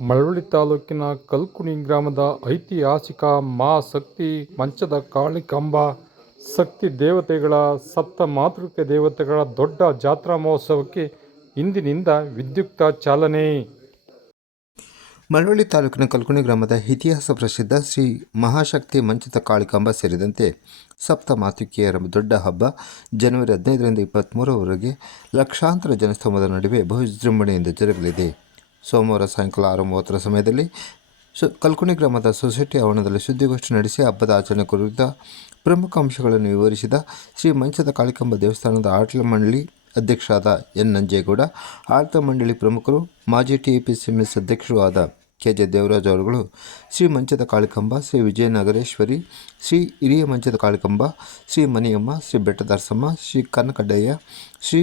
ಮಳವಳ್ಳಿ ತಾಲೂಕಿನ ಕಲ್ಕುಣಿ ಗ್ರಾಮದ ಐತಿಹಾಸಿಕ ಶಕ್ತಿ ಮಂಚದ ಕಾಳಿಕಾಂಬ ಶಕ್ತಿ ದೇವತೆಗಳ ಸಪ್ತ ಮಾತೃಕೆ ದೇವತೆಗಳ ದೊಡ್ಡ ಜಾತ್ರಾ ಮಹೋತ್ಸವಕ್ಕೆ ಇಂದಿನಿಂದ ವಿದ್ಯುಕ್ತ ಚಾಲನೆ. ಮಳವಳ್ಳಿ ತಾಲೂಕಿನ ಕಲ್ಕುಣಿ ಗ್ರಾಮದ ಇತಿಹಾಸ ಪ್ರಸಿದ್ಧ ಶ್ರೀ ಮಹಾಶಕ್ತಿ ಮಂಚದ ಕಾಳಿಕಾಂಬ ಸೇರಿದಂತೆ ಸಪ್ತ ಮಾತೃಕೆಯರ ದೊಡ್ಡ ಹಬ್ಬ ಜನವರಿ 15ರಿಂದ 23ರವರೆಗೆ ಲಕ್ಷಾಂತರ ಜನಸ್ತೋಮದ ನಡುವೆ ಬಹುವಿಜೃಂಭಣೆಯಿಂದ ಜರುಗಲಿದೆ. ಸೋಮವಾರ ಸಾಯಂಕಾಲ 6:30 ಸಮಯದಲ್ಲಿ ಕಲ್ಕುಣಿ ಗ್ರಾಮದ ಸೊಸೈಟಿ ಆವರಣದಲ್ಲಿ ಸುದ್ದಿಗೋಷ್ಠಿ ನಡೆಸಿ ಹಬ್ಬದ ಆಚರಣೆ ಕುರಿತ ಪ್ರಮುಖ ಅಂಶಗಳನ್ನು ವಿವರಿಸಿದ ಶ್ರೀ ಮಂಚದ ಕಾಳಿಕಾಂಬ ದೇವಸ್ಥಾನದ ಆಡಳಿತ ಮಂಡಳಿ ಅಧ್ಯಕ್ಷರಾದ ಎನ್ ನಂಜೇಗೌಡ, ಆಡಳಿತ ಮಂಡಳಿ ಪ್ರಮುಖರು, ಮಾಜಿ TAPCMS ಅಧ್ಯಕ್ಷರೂ ಆದ KJ ದೇವರಾಜ್ ಅವರುಗಳು ಶ್ರೀ ಮಂಚದ ಕಾಳಿಕಾಂಬ, ಶ್ರೀ ವಿಜಯನಗರೇಶ್ವರಿ, ಶ್ರೀ ಹಿರಿಯ ಮಂಚದ ಕಾಳಿಕಾಂಬ, ಶ್ರೀ ಮನಿಯಮ್ಮ, ಶ್ರೀ ಬೆಟ್ಟದರಸಮ್ಮ, ಶ್ರೀ ಕನಕಡ್ಡಯ್ಯ, ಶ್ರೀ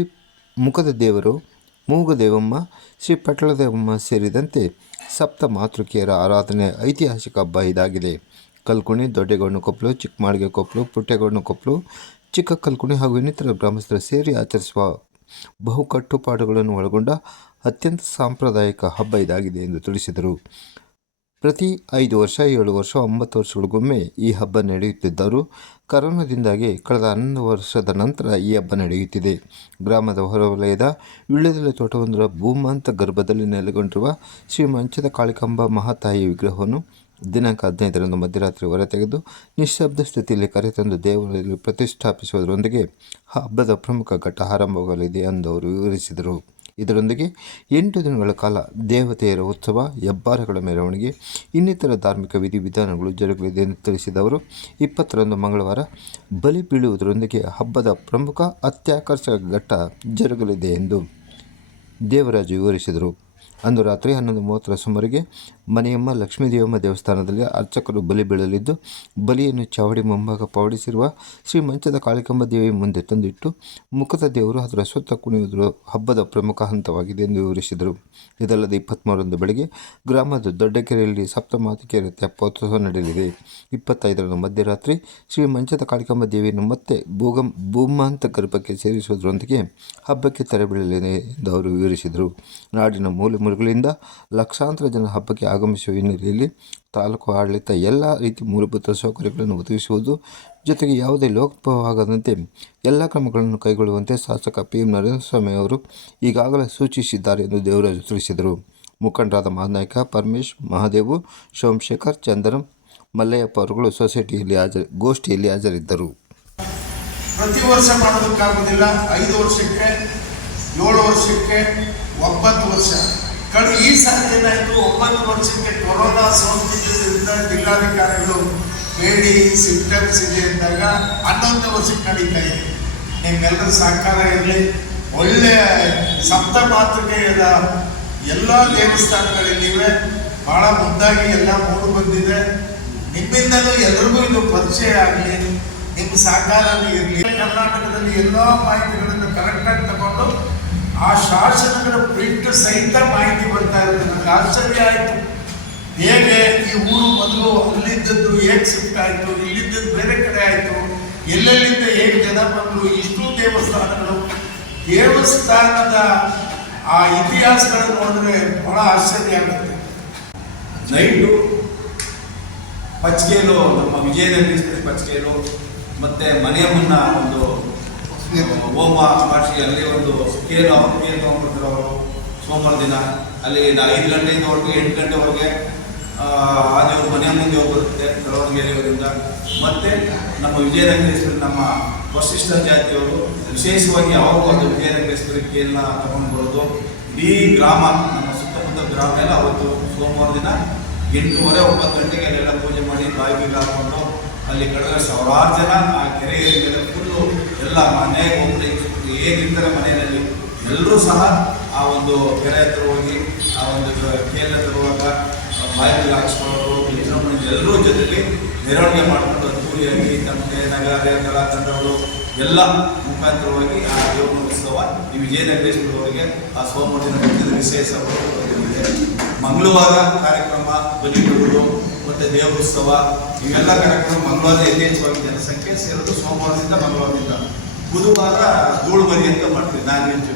ಮುಖದ ದೇವರು, ಮೂಗದೇವಮ್ಮ, ಶ್ರೀ ಪಟ್ಟಳದೇವಮ್ಮ ಸೇರಿದಂತೆ ಸಪ್ತ ಮಾತೃಕೆಯರ ಆರಾಧನೆ ಐತಿಹಾಸಿಕ ಹಬ್ಬ ಇದಾಗಿದೆ. ಕಲ್ಕುಣಿ, ದೊಡ್ಡೇಗೌಡನಕೊಪ್ಪಲು, ಚಿಕ್ಕಮಾಳಿಗೆ ಕೊಪ್ಪಲು, ಪುಟ್ಟೇಗೌಡನಕೊಪ್ಪಲು, ಚಿಕ್ಕ ಕಲ್ಕುಣಿ ಹಾಗೂ ಇನ್ನಿತರ ಗ್ರಾಮಸ್ಥರು ಸೇರಿ ಆಚರಿಸುವ ಬಹುಕಟ್ಟುಪಾಡುಗಳನ್ನು ಒಳಗೊಂಡ ಅತ್ಯಂತ ಸಾಂಪ್ರದಾಯಿಕ ಹಬ್ಬ ಇದಾಗಿದೆ ಎಂದು ತಿಳಿಸಿದರು. ಪ್ರತಿ 5 ವರ್ಷ, 7 ವರ್ಷ, 9 ವರ್ಷಗಳಿಗೊಮ್ಮೆ ಈ ಹಬ್ಬ ನಡೆಯುತ್ತಿದ್ದರೂ ಕರೋನಾದಿಂದಾಗಿ ಕಳೆದ 11 ವರ್ಷದ ನಂತರ ಈ ಹಬ್ಬ ನಡೆಯುತ್ತಿದೆ. ಗ್ರಾಮದ ಹೊರವಲಯದ ವೀಳ್ಯದೆಲೆ ತೋಟವೊಂದರ ಭೂಮಾಂತ ಗರ್ಭದಲ್ಲಿ ನೆಲೆಗೊಂಡಿರುವ ಶ್ರೀ ಮಂಚದ ಕಾಳಿಕಾಂಬ ಮಹಾತಾಯಿ ವಿಗ್ರಹವನ್ನು ದಿನಾಂಕ 15ರಂದು ಮಧ್ಯರಾತ್ರಿ ಹೊರತೆಗೆದು ನಿಶ್ಶಬ್ದ ಸ್ಥಿತಿಯಲ್ಲಿ ಕರೆತಂದು ದೇವಾಲಯದಲ್ಲಿ ಪ್ರತಿಷ್ಠಾಪಿಸುವುದರೊಂದಿಗೆ ಹಬ್ಬದ ಪ್ರಮುಖ ಘಟ್ಟ ಆರಂಭವಾಗಲಿದೆ ಎಂದು ಅವರು ವಿವರಿಸಿದರು. ಇದರೊಂದಿಗೆ 8 ದಿನಗಳ ಕಾಲ ದೇವತೆಯರ ಉತ್ಸವ, ಹೆಬ್ಬಾರಗಳ ಮೆರವಣಿಗೆ, ಇನ್ನಿತರ ಧಾರ್ಮಿಕ ವಿಧಿವಿಧಾನಗಳು ಜರುಗಲಿದೆ ಎಂದು ತಿಳಿಸಿದ ಅವರು 20ರಂದು ಮಂಗಳವಾರ ಬಲಿ ಬೀಳುವುದರೊಂದಿಗೆ ಹಬ್ಬದ ಪ್ರಮುಖ ಅತ್ಯಾಕರ್ಷಕ ಘಟ್ಟ ಜರುಗಲಿದೆ ಎಂದು ದೇವರಾಜು ವಿವರಿಸಿದರು. ಅಂದು ರಾತ್ರಿ 11:30ರ ಸುಮಾರಿಗೆ ಮನೆಯಮ್ಮ ಲಕ್ಷ್ಮೀದೇವಮ್ಮ ದೇವಸ್ಥಾನದಲ್ಲಿ ಅರ್ಚಕರು ಬಲಿ ಬೀಳಲಿದ್ದು, ಬಲಿಯನ್ನು ಚಾವಡಿ ಮುಂಭಾಗ ಪವಡಿಸಿರುವ ಶ್ರೀ ಮಂಚದ ಕಾಳಿಕಾಂಬ ದೇವಿ ಮುಂದೆ ತಂದಿಟ್ಟು ಮುಖದ ದೇವರು ಅದರ ಸುತ್ತ ಕುಣಿಯುವುದು ಹಬ್ಬದ ಪ್ರಮುಖ ಹಂತವಾಗಿದೆ ಎಂದು ವಿವರಿಸಿದರು. ಇದಲ್ಲದೆ 23ರಂದು ಬೆಳಗ್ಗೆ ಗ್ರಾಮದ ದೊಡ್ಡಕೆರೆಯಲ್ಲಿ ಸಪ್ತಮಾತೃಕೆಯರ ತೆಪ್ಪೋತ್ಸವ ನಡೆಯಲಿದೆ. 25ರಂದು ಮಧ್ಯರಾತ್ರಿ ಶ್ರೀ ಮಂಚದ ಕಾಳಿಕಾಂಬ ದೇವಿಯನ್ನು ಮತ್ತೆ ಭೂಮಾಂತ ಗರ್ಭಕ್ಕೆ ಸೇರಿಸುವುದರೊಂದಿಗೆ ಹಬ್ಬಕ್ಕೆ ತೆರೆ ಬೀಳಲಿದೆ ಎಂದು ಅವರು ವಿವರಿಸಿದರು. ನಾಡಿನ ಮೂಲೆಗಳಿಂದ ಲಕ್ಷಾಂತರ ಜನ ಹಬ್ಬಕ್ಕೆ ಆಗಮಿಸುವ ಹಿನ್ನೆಲೆಯಲ್ಲಿ ತಾಲೂಕು ಆಡಳಿತ ಎಲ್ಲ ರೀತಿ ಮೂಲಭೂತ ಸೌಕರ್ಯಗಳನ್ನು ಒದಗಿಸುವುದು ಜೊತೆಗೆ ಯಾವುದೇ ಲೋಪವಾಗದಂತೆ ಎಲ್ಲ ಕ್ರಮಗಳನ್ನು ಕೈಗೊಳ್ಳುವಂತೆ ಶಾಸಕ PM ನರೇಂದ್ರಸ್ವಾಮಿ ಅವರು ಈಗಾಗಲೇ ಸೂಚಿಸಿದ್ದಾರೆ ಎಂದು ದೇವರಾಜು ತಿಳಿಸಿದರು. ಮುಖಂಡರಾದ ಮಹಾನಾಯಕ, ಪರಮೇಶ್, ಮಹಾದೇವು, ಸೋಮಶೇಖರ್, ಚಂದನಂ, ಮಲ್ಲಯ್ಯಪ್ಪ ಅವರುಗಳು ಗೋಷ್ಠಿಯಲ್ಲಿ ಹಾಜರಿದ್ದರು. ಪ್ರತಿ ವರ್ಷ ಮಾಡೋದಕ್ಕಾಗೋದಿಲ್ಲ. 5 ವರ್ಷಕ್ಕೆ, 7 ವರ್ಷಕ್ಕೆ, 9 ವರ್ಷ. ಈ ಸಾರಿ ಏನಾಯಿತು, 9 ವರ್ಷಕ್ಕೆ ಕೊರೋನಾ ಸೋಂಕಿದ್ದರಿಂದ ಜಿಲ್ಲಾಧಿಕಾರಿಗಳು ಬೇಡಿ ಸಿಂಪ್ಟಮ್ಸ್ ಇದೆ ಅಂದಾಗ 11 ವರ್ಷಕ್ಕೆ ನಡೀತಾ ಇದೆ. ನಿಮ್ಮೆಲ್ಲರ ಸಹಕಾರ ಇರಲಿ. ಒಳ್ಳೆಯ ಸಪ್ತ ಮಾತೃಕೆಯ ಎಲ್ಲ ದೇವಸ್ಥಾನಗಳಲ್ಲಿವೆ. ಭಾಳ ಮುದ್ದಾಗಿ ಎಲ್ಲ ಮೂಡು ಬಂದಿದೆ. ನಿಮ್ಮಿಂದಲೂ ಎಲ್ಲರಿಗೂ ಇದು ಪರಿಚಯ ಆಗಲಿ, ನಿಮ್ಮ ಸಹಕಾರನೂ ಇರಲಿ. ಕರ್ನಾಟಕದಲ್ಲಿ ಎಲ್ಲ ಮಾಹಿತಿಗಳನ್ನು ಕರೆಕ್ಟಾಗಿ ತಗೊಂಡು ಆ ಶಾಸನಗಳ ಪ್ರಿಂಟ್ ಸಹಿತ ಮಾಹಿತಿ ಬರ್ತಾ ಇರುತ್ತೆ. ನನಗೆ ಆಶ್ಚರ್ಯ ಆಯಿತು, ಹೇಗೆ ಈ ಊರು ಮೊದಲು ಅಲ್ಲಿದ್ದದ್ದು ಹೇಗೆ ಶಿಫ್ಟ್ ಆಯಿತು, ಇಲ್ಲಿದ್ದದ್ದು ಬೇರೆ ಕಡೆ ಆಯಿತು, ಎಲ್ಲೆಲ್ಲಿಂದ ಹೇಗೆ ಜನ ಬಂದರು, ಇಷ್ಟು ದೇವಸ್ಥಾನದ ಆ ಇತಿಹಾಸಗಳನ್ನು ನೋಡಿದ್ರೆ ಬಹಳ ಆಶ್ಚರ್ಯ ಆಗುತ್ತೆ. ನೈಟು ಪಚ್ಕೇಲು, ನಮ್ಮ ವಿಜಯನಗರ ಪಚ್ಕೇಲು ಮತ್ತು ಮನೆಯಮ್ಮನ ಒಂದು ಹೋಮ ಮಾಡಿಸಿ ಅಲ್ಲಿ ಒಂದು ಕೇರ್ ತೊಗೊಂಡ್ಬಿಡ್ತಾರೆ ಅವರು. ಸೋಮವಾರ ದಿನ ಅಲ್ಲಿ 5 ಗಂಟೆಯಿಂದ 8 ಗಂಟೆವರೆಗೆ ಆ ದೇವರು ಮನೆ ಮುಂದೆ ಹೋಗ್ಬರುತ್ತೆ ಮೆರವಣಿಗೆಯಿಂದ. ಮತ್ತು ನಮ್ಮ ವಿಜಯನಗರೇಶ್ವರಿ, ನಮ್ಮ ವಶಿಷ್ಠ ಜಾತಿಯವರು ವಿಶೇಷವಾಗಿ ಯಾವಾಗೂ ಅದು ವಿಜಯನಗರೇಶ್ವರಿ ಕೇರಳ ತಗೊಂಡು ಬರೋದು. ಇಡೀ ಗ್ರಾಮ, ನಮ್ಮ ಸುತ್ತಮುತ್ತ ಗ್ರಾಮ ಎಲ್ಲ ಅವತ್ತು ಸೋಮವಾರ ದಿನ 8:30, 9 ಗಂಟೆಗೆ ಅಲ್ಲೆಲ್ಲ ಪೂಜೆ ಮಾಡಿ ಬಾಯಿ ಬೀಗ ಹಾಕೊಂಡು ಅಲ್ಲಿ ಕಳೆದ ಸಾವಿರಾರು ಜನ ಆ ಕೆರೆಯ ಮೇಲೆ ಫುಲ್ಲು ಎಲ್ಲ ಮನೆ ಒಬ್ಬರು ಹೇಗಿರ್ತಾರೆ ಮನೆಯಲ್ಲಿ ಎಲ್ಲರೂ ಸಹ ಆ ಒಂದು ಕೆರೆ ಹತ್ರ ಹೋಗಿ ಆ ಒಂದು ಕೇರಳ ತರುವಾಗ ಬಾಯಿ ಬೀಗ ಹಾಕ್ಸ್ಕೊಳ್ಳೋರು, ವಿಜೃಂಭಣೆ ಎಲ್ಲರೂ ಜೊತೆಲಿ ಮೆರವಣಿಗೆ ಮಾಡಿಕೊಂಡು ಅದ್ದೂರಿಯಾಗಿ ತಮಗೆ ನಗರ ಕಲಾ ತಂಡಗಳು ಎಲ್ಲ ಮುಖಾಂತರವಾಗಿ ಆ ದೇವರ ಉತ್ಸವ ಈ ವಿಜಯನಗರೇಶ್ವರವರಿಗೆ ಆ ಸೋಮವಾರ ದಿನ ವಿಶೇಷ ಮಂಗಳವಾರ ಕಾರ್ಯಕ್ರಮ, ಬಲಿಗಳು ಮತ್ತು ದೇವೋತ್ಸವ ಇವೆಲ್ಲ ಕಾರ್ಯಕ್ರಮ ಮಂಗಳವಾರ ಯಥೇಚ್ಛವಾಗಿ ಜನಸಂಖ್ಯೆ ಸೇರೋದು. ಸೋಮವಾರದಿಂದ ಮಂಗಳವಾರದಿಂದ ಬುಧವಾರ ಧೂಳು ಬರಿ ಅಂತ ಮಾಡ್ತೀವಿ, ನಾನ್ ವೆಜ್.